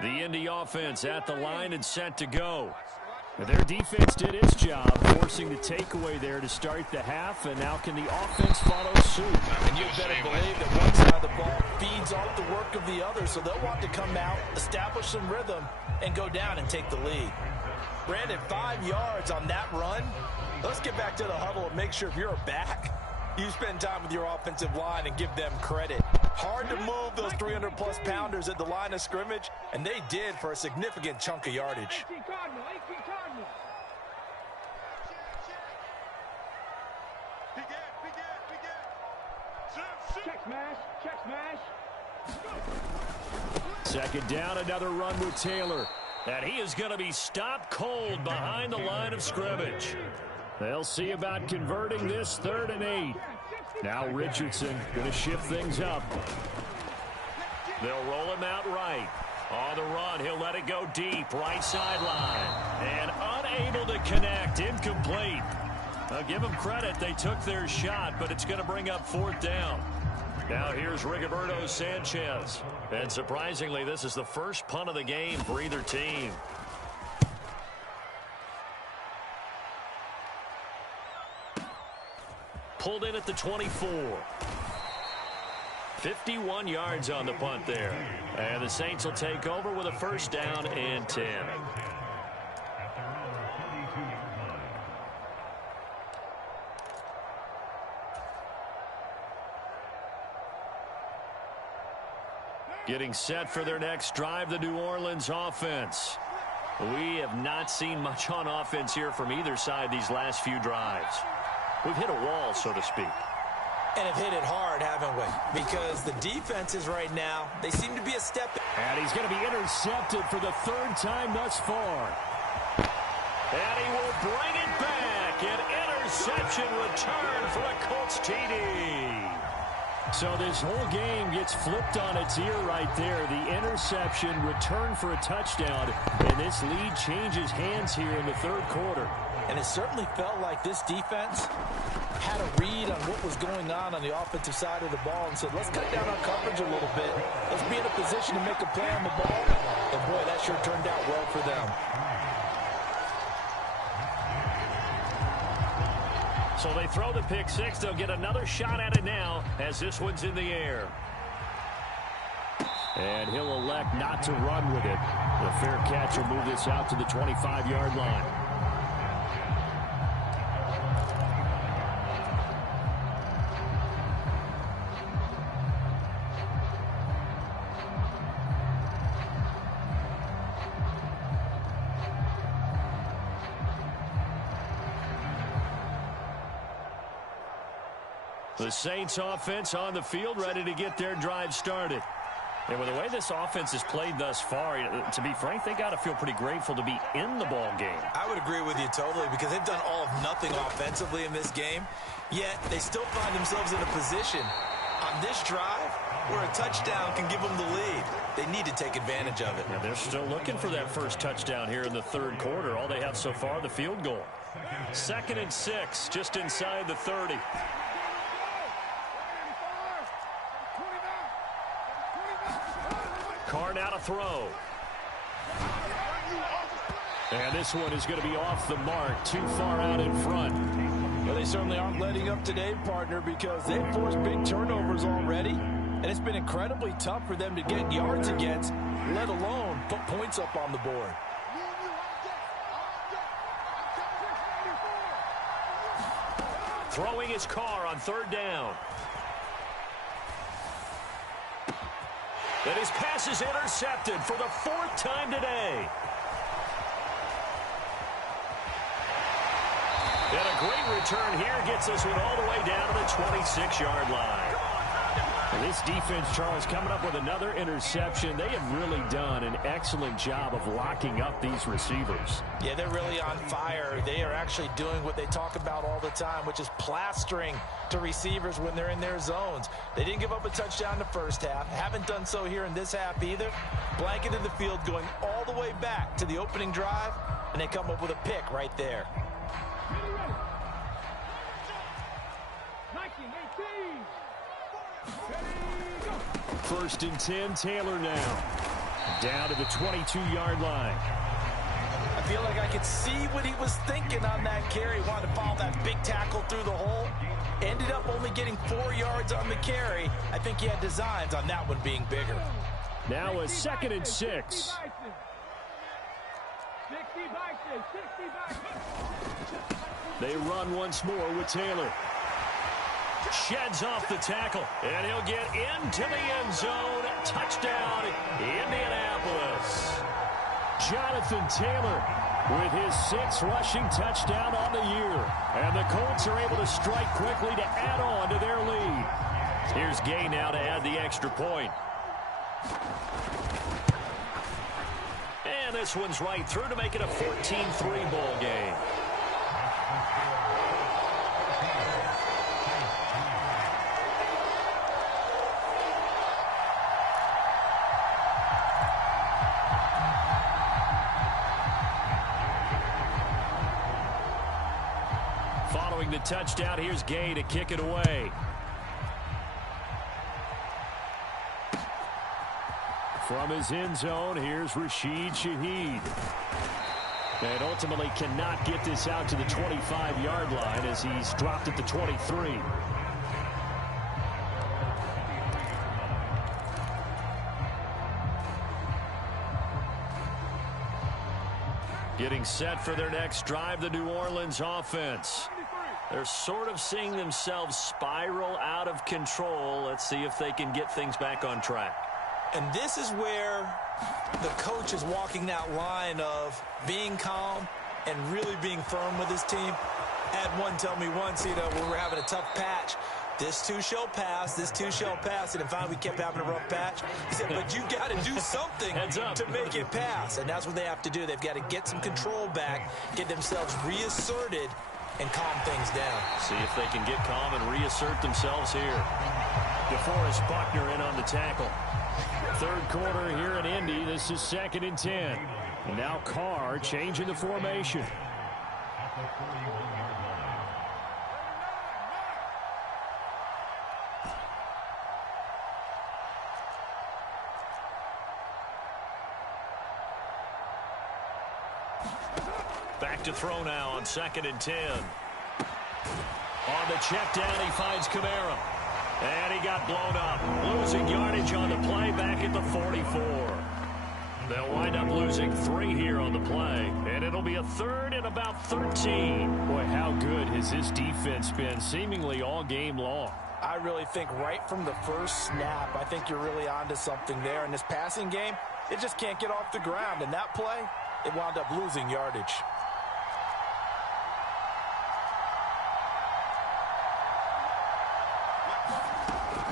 The Indy offense at the line and set to go. Their defense did its job, forcing the takeaway there to start the half, and now can the offense follow suit? And you better believe that one side of the ball feeds off the work of the other, so they'll want to come out, establish some rhythm, and go down and take the lead. Brandon, 5 yards on that run. Let's get back to the huddle and make sure if you're a back, you spend time with your offensive line and give them credit. Hard to move those 300-plus pounders at the line of scrimmage, and they did for a significant chunk of yardage. Second down, another run with Taylor. And he is going to be stopped cold behind the line of scrimmage. They'll see about converting this 3rd and 8. Now Richardson going to shift things up. They'll roll him out right. On the run, he'll let it go deep, right sideline. And unable to connect, incomplete. I'll give them credit, they took their shot, but it's going to bring up 4th down. Now here's Rigoberto Sanchez. And surprisingly, this is the first punt of the game for either team. Pulled in at the 24. 51 yards on the punt there. And the Saints will take over with a 1st down and 10. Getting set for their next drive, the New Orleans offense. We have not seen much on offense here from either side these last few drives. We've hit a wall, so to speak. And have hit it hard, haven't we? Because the defenses right now, they seem to be a step. And he's going to be intercepted for the 3rd time thus far. And he will bring it back. An interception return for a Colts TD. So this whole game gets flipped on its ear right there. The interception, return for a touchdown, and this lead changes hands here in the 3rd quarter. And it certainly felt like this defense had a read on what was going on the offensive side of the ball and said, let's cut down on coverage a little bit. Let's be in a position to make a play on the ball. And boy, that sure turned out well for them. So they throw the pick 6. They'll get another shot at it now as this one's in the air. And he'll elect not to run with it. The fair catch will move this out to the 25-yard line. The Saints offense on the field, ready to get their drive started. And with the way this offense has played thus far, to be frank, they got to feel pretty grateful to be in the ball game. I would agree with you totally, because they've done all of nothing offensively in this game, yet they still find themselves in a position on this drive where a touchdown can give them the lead. They need to take advantage of it. Yeah, they're still looking for that first touchdown here in the 3rd quarter. All they have so far, the field goal. 2nd and 6, just inside the 30. Carr now to throw. And this one is going to be off the mark, too far out in front. Well, they certainly aren't letting up today, partner, because they've forced big turnovers already. And it's been incredibly tough for them to get yards against, let alone put points up on the board. Throwing his Carr on 3rd down. And his pass is intercepted for the 4th time today. And a great return here gets this one all the way down to the 26-yard line. And this defense, Charles, coming up with another interception. They have really done an excellent job of locking up these receivers. Yeah, they're really on fire. They are actually doing what they talk about all the time, which is plastering to receivers when they're in their zones. They didn't give up a touchdown in the first half. Haven't done so here in this half either. Blanketed the field going all the way back to the opening drive, and they come up with a pick right there. 1st and 10, Taylor now. Down to the 22-yard line. I feel like I could see what he was thinking on that carry. He wanted to follow that big tackle through the hole. Ended up only getting 4 yards on the carry. I think he had designs on that one being bigger. Now a 2nd and 6. They run once more with Taylor. Sheds off the tackle, and he'll get into the end zone. Touchdown, Indianapolis. Jonathan Taylor with his 6th rushing touchdown on the year. And the Colts are able to strike quickly to add on to their lead. Here's Gay now to add the extra point. And this one's right through to make it a 14-3 ball game. Following the touchdown, here's Gay to kick it away. From his end zone, here's Rashid Shaheed. And ultimately cannot get this out to the 25-yard line as he's dropped at the 23. Getting set for their next drive, the New Orleans offense. They're sort of seeing themselves spiral out of control. Let's see if they can get things back on track. And this is where the coach is walking that line of being calm and really being firm with his team. I had one tell me once, when we were having a tough patch, this too shall pass, this too shall pass. And finally we kept having a rough patch. He said, but you got to do something to make it pass. And that's what they have to do. They've got to get some control back, get themselves reasserted, and calm things down. See if they can get calm and reassert themselves here. DeForest Buckner in on the tackle. 3rd quarter here in Indy. This is 2nd and 10. And now Carr changing the formation. Back to throw now on 2nd and 10. On the check down, he finds Kamara. And he got blown up. Losing yardage on the play back at the 44. They'll wind up losing 3 here on the play. And it'll be a 3rd and about 13. Boy, how good has this defense been seemingly all game long? I really think right from the first snap, I think you're really onto something there. In this passing game, it just can't get off the ground. And that play, it wound up losing yardage.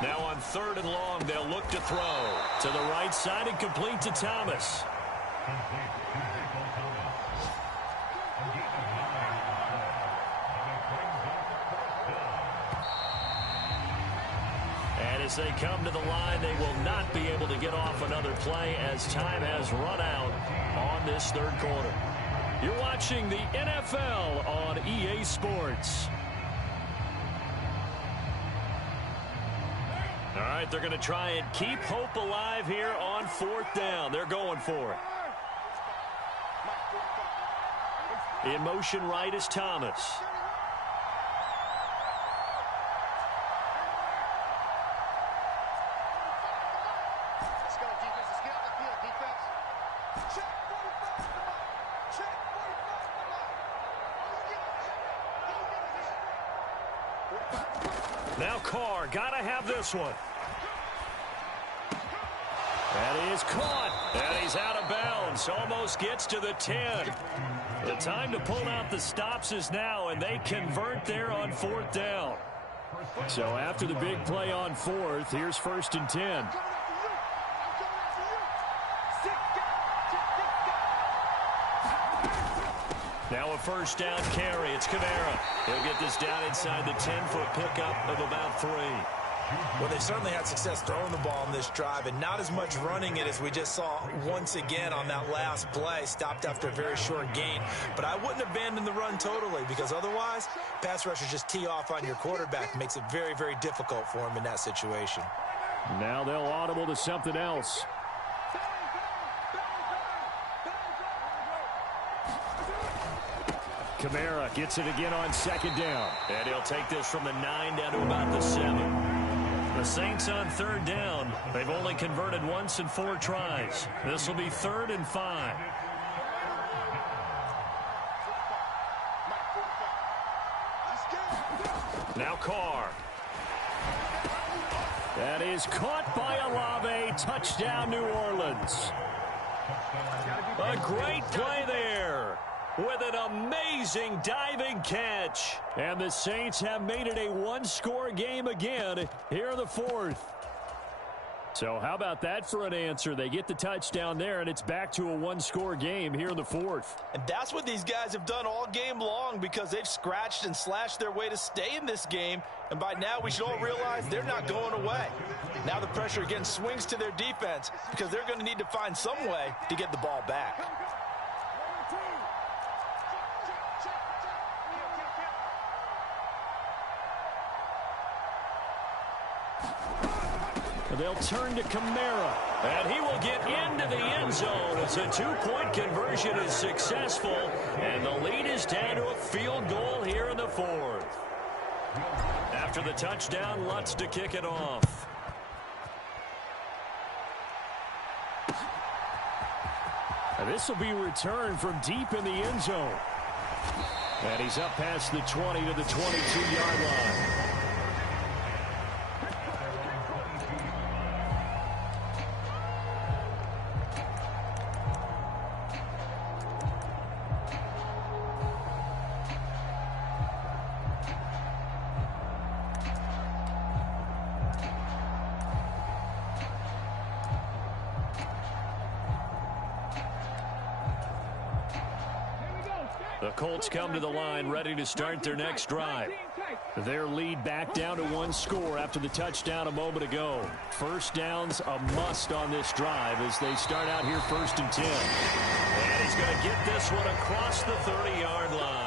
Now on 3rd and long, they'll look to throw. To the right side and complete to Thomas. And as they come to the line, they will not be able to get off another play as time has run out on this 3rd quarter. You're watching the NFL on EA Sports. All right, they're going to try and keep hope alive here on 4th down. They're going for it. In motion right is Thomas. Let's go, defense. Let's get out the field, defense. Check 45. Check 45. Now Carr, got to have this one. That is caught, and he's out of bounds. Almost gets to the 10. The time to pull out the stops is now, and they convert there on 4th down. So after the big play on 4th, here's 1st and 10. Now a 1st down carry. It's Kamara. He'll get this down inside the 10-foot pickup of about 3. Well, they certainly had success throwing the ball on this drive, and not as much running it as we just saw once again on that last play. Stopped after a very short gain. But I wouldn't abandon the run totally, because otherwise, pass rushers just tee off on your quarterback. It makes it very, very difficult for him in that situation. Now they'll audible to something else. Kamara gets it again on second down. And he'll take this from the 9 down to about the 7. The Saints on third down. They've only converted once in 4 tries. This will be 3rd and 5. Now Carr. That is caught by Olave. Touchdown, New Orleans. A great play there with an amazing diving catch. And the Saints have made it a one-score game again here in the 4th. So how about that for an answer? They get the touchdown there, and it's back to a one-score game here in the 4th. And that's what these guys have done all game long because they've scratched and slashed their way to stay in this game. And by now, we should all realize they're not going away. Now the pressure again swings to their defense because they're going to need to find some way to get the ball back. They'll turn to Kamara, and he will get into the end zone as a 2-point conversion is successful, and the lead is down to a field goal here in the 4th. After the touchdown, Lutz to kick it off. And this will be returned from deep in the end zone. And he's up past the 20 to the 22-yard line. The Colts come to the line ready to start their next drive. Their lead back down to 1 score after the touchdown a moment ago. First down's a must on this drive as they start out here 1st and 10. And he's going to get this one across the 30-yard line.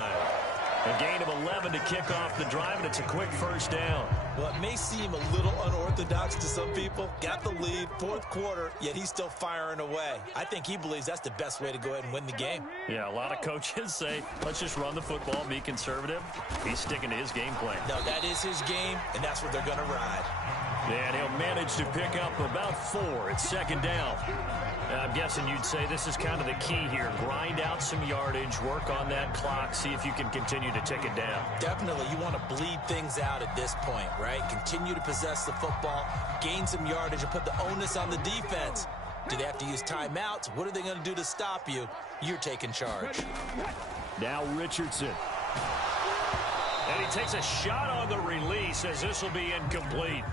A gain of 11 to kick off the drive, and it's a quick first down. Well, it may seem a little unorthodox to some people. Got the lead, 4th quarter, yet he's still firing away. I think he believes that's the best way to go ahead and win the game. Yeah, a lot of coaches say, let's just run the football, be conservative. He's sticking to his game plan. No, that is his game, and that's what they're going to ride. And he'll manage to pick up about 4. It's 2nd down. I'm guessing you'd say this is kind of the key here. Grind out some yardage, work on that clock, see if you can continue to tick it down. Definitely. You want to bleed things out at this point, right? Continue to possess the football, gain some yardage, and put the onus on the defense. Do they have to use timeouts? What are they going to do to stop you? You're taking charge. Now Richardson. And he takes a shot on the release as this will be incomplete.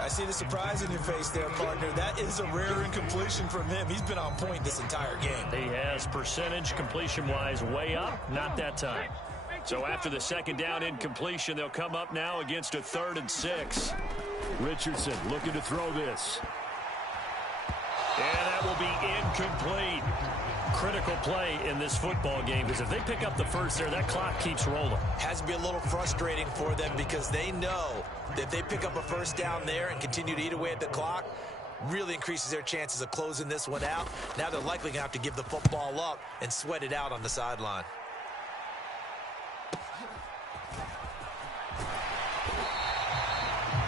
I see the surprise in your face there, partner. That is a rare incompletion from him. He's been on point this entire game. He has percentage completion-wise way up, not that time. So after the 2nd down incompletion, they'll come up now against a 3rd and 6. Richardson looking to throw this. And that will be incomplete. Critical play in this football game because if they pick up the first there, that clock keeps rolling. Has to be a little frustrating for them because they know that if they pick up a first down there and continue to eat away at the clock, really increases their chances of closing this one out. Now they're likely going to have to give the football up and sweat it out on the sideline.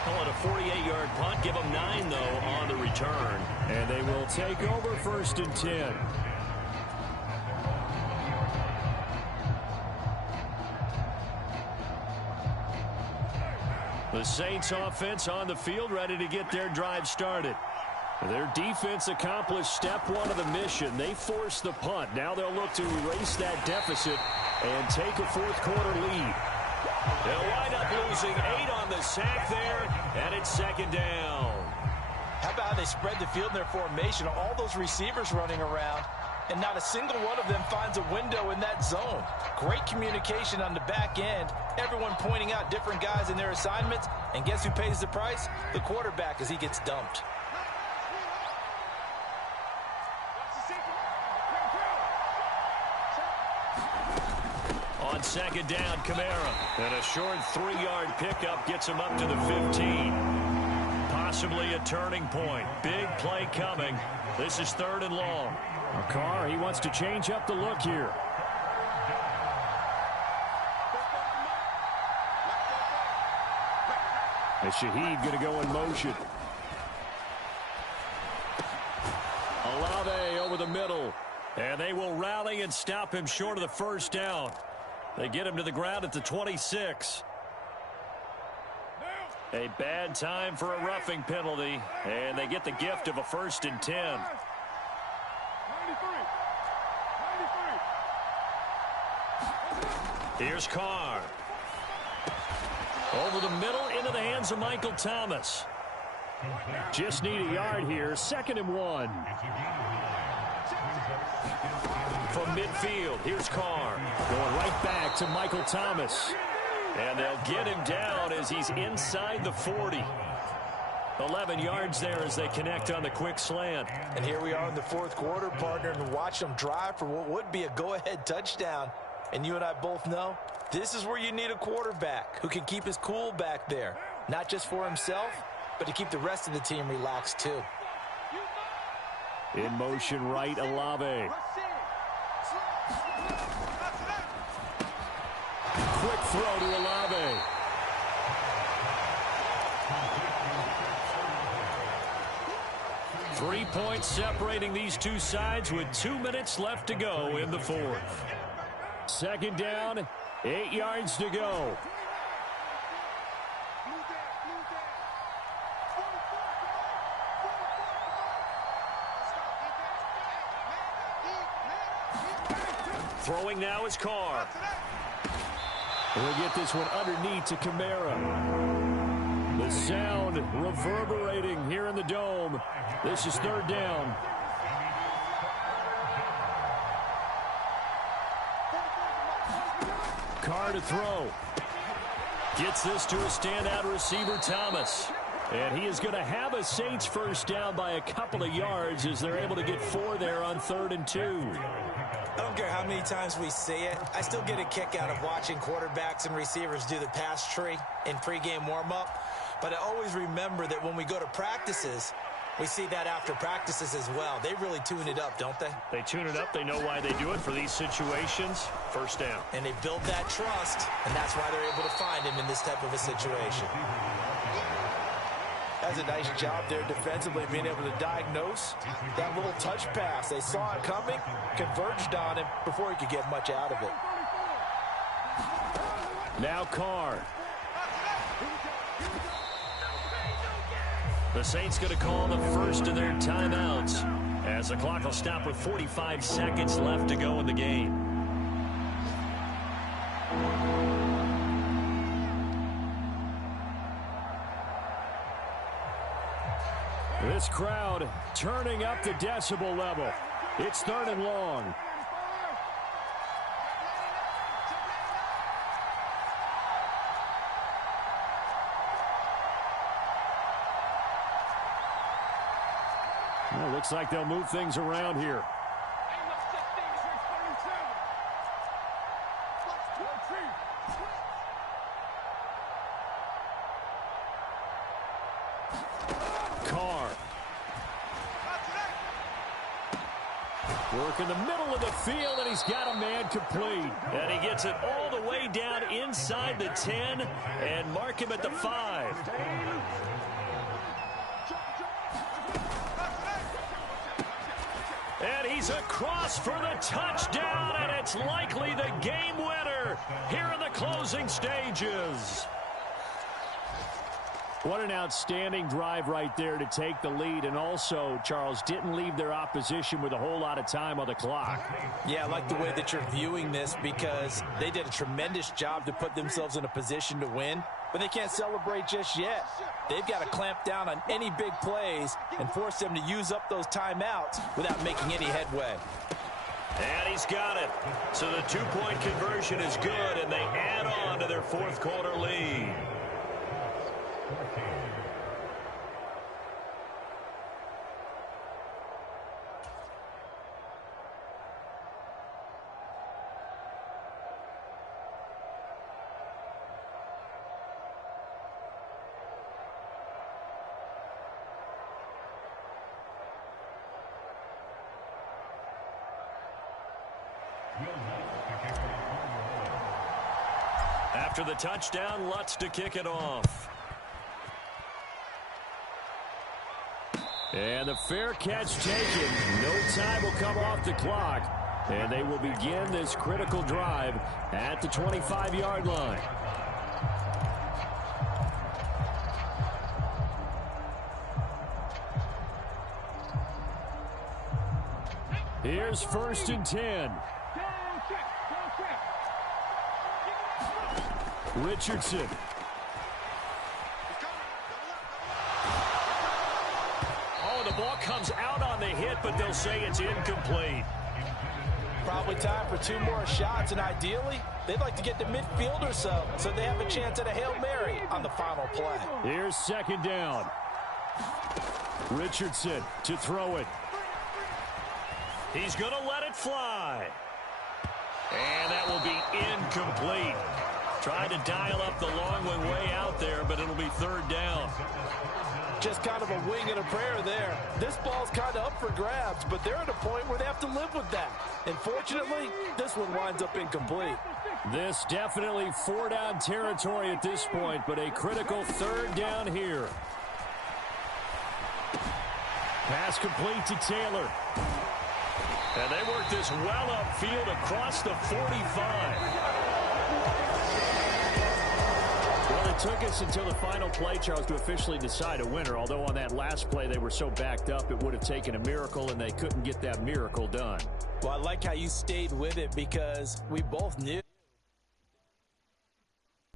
Call it a 48-yard punt. Give them 9, though, on the return. And they will take over 1st and 10. The Saints offense on the field ready to get their drive started. Their defense accomplished step 1 of the mission. They forced the punt. Now they'll look to erase that deficit and take a 4th quarter lead. They'll wind up losing 8 on the sack there, and it's 2nd down. How about how they spread the field in their formation? All those receivers running around, and not a single one of them finds a window in that zone. Great communication on the back end. Everyone pointing out different guys in their assignments. And guess who pays the price? The quarterback as he gets dumped. On 2nd down, Kamara. And a short 3-yard pickup gets him up to the 15. Possibly a turning point. Big play coming. This is 3rd and long. Carr, he wants to change up the look here. And Shaheed going to go in motion. Olave over the middle. And they will rally and stop him short of the first down. They get him to the ground at the 26. A bad time for a roughing penalty. And they get the gift of a 1st and 10. Here's Carr. Over the middle into the hands of Michael Thomas. Just need a yard here. 2nd and 1. From midfield, here's Carr. Going right back to Michael Thomas. And they'll get him down as he's inside the 40. 11 yards there as they connect on the quick slant. And here we are in the 4th quarter, partner, and watch them drive for what would be a go-ahead touchdown. And you and I both know this is where you need a quarterback who can keep his cool back there. Not just for himself, but to keep the rest of the team relaxed too. In motion right, Olave. Quick throw to Olave. Three points separating these two sides with 2 minutes left to go in the 4th. 2nd down, 8 yards to go. Throwing now is Carr. We'll get this one underneath to Kamara. The sound reverberating here in the dome. This is 3rd down. Carr to throw. Gets this to a standout receiver, Thomas. And he is going to have a Saints 1st down by a couple of yards as they're able to get 4 there on 3rd and 2. I don't care how many times we see it. I still get a kick out of watching quarterbacks and receivers do the pass tree in pregame warm-up. But I always remember that when we go to practices, we see that after practices as well. They really tune it up, don't they? They tune it up. They know why they do it for these situations. 1st down. And they build that trust, and that's why they're able to find him in this type of a situation. That's a nice job there defensively, being able to diagnose that little touch pass. They saw it coming, converged on him before he could get much out of it. Now Carr. The Saints going to call the first of their timeouts as the clock will stop with 45 seconds left to go in the game. This crowd turning up the decibel level. It's 3rd and long. Well, looks like they'll move things around here. Carr. Work in the middle of the field, and he's got a man complete. And he gets it all the way down inside the 10 and mark him at the 5. And he's across for the touchdown, and it's likely the game winner here in the closing stages. What an outstanding drive right there to take the lead. And also, Charles, didn't leave their opposition with a whole lot of time on the clock. Yeah, I like the way that you're viewing this because they did a tremendous job to put themselves in a position to win. But they can't celebrate just yet. They've got to clamp down on any big plays and force them to use up those timeouts without making any headway. And he's got it. So the two-point conversion is good, and they add on to their 4th quarter lead. After the touchdown, Lutz to kick it off. And the fair catch taken. No time will come off the clock. And they will begin this critical drive at the 25-yard line. Here's 1st and 10. Richardson. Oh, the ball comes out on the hit, but they'll say it's incomplete. Probably time for 2 more shots, and ideally, they'd like to get to midfield or so they have a chance at a Hail Mary on the final play. Here's 2nd down. Richardson to throw it. He's going to let it fly. And that will be incomplete. Trying to dial up the long one way out there, but it'll be 3rd down. Just kind of a wing and a prayer there. This ball's kind of up for grabs, but they're at a point where they have to live with that. And fortunately, this one winds up incomplete. This definitely 4-down territory at this point, but a critical 3rd down here. Pass complete to Taylor. And they work this well upfield across the 45. Well, it took us until the final play, Charles, to officially decide a winner. Although on that last play they were so backed up, it would have taken a miracle, and they couldn't get that miracle done. Well, I like how you stayed with it because we both knew.